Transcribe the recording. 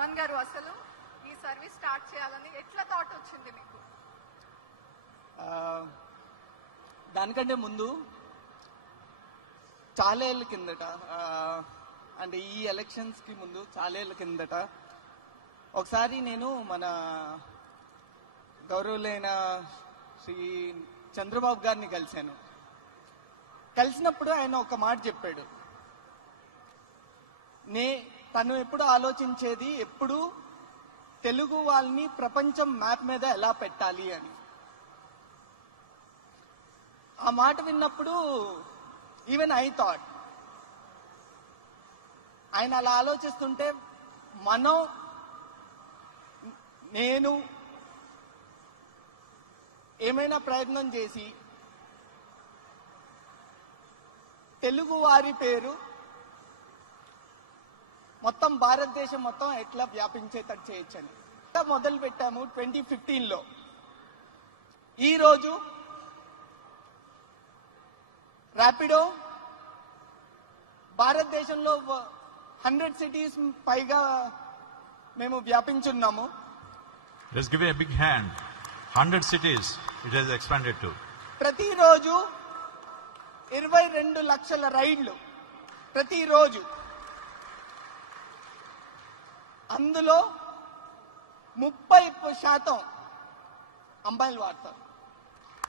పవన్ గారు, అసలు ఈ సర్వీస్ స్టార్ట్ చేయాలని ఎట్లా థాట్ వచ్చింది మీకు? దానికంటే ముందు చాలా ఏళ్ళ కిందట, అంటే ఈ ఎలక్షన్స్ కి ముందు చాలా ఏళ్ళ కిందట ఒకసారి నేను మన గౌరవులైన శ్రీ చంద్రబాబు గారిని కలిసినప్పుడు ఆయన ఒక మాట చెప్పాడు. తను ఎప్పుడు ఆలోచించేది ఎప్పుడు తెలుగు వాళ్ళని ప్రపంచం మ్యాప్ మీద ఎలా పెట్టాలి అని. ఆ మాట విన్నప్పుడు ఈవెన్ ఐ థాట్, ఆయన అలా ఆలోచిస్తుంటే నేను ఏమైనా ప్రయత్నం చేసి తెలుగు వారి పేరు మొత్తం భారతదేశం మొత్తం ఎట్లా వ్యాపించేటట్టు చేయొచ్చని మొదలు పెట్టాము 2015లో. ఈరోజు ర్యాపిడో భారతదేశంలో 100 cities పైగా మేము వ్యాపించున్నాము. Let's give a big hand. 100 cities it has expanded to. ప్రతిరోజు 22 లక్షల రైళ్లు ప్రతిరోజు. అందులో 30% అమ్మాయిలు వాడతారు.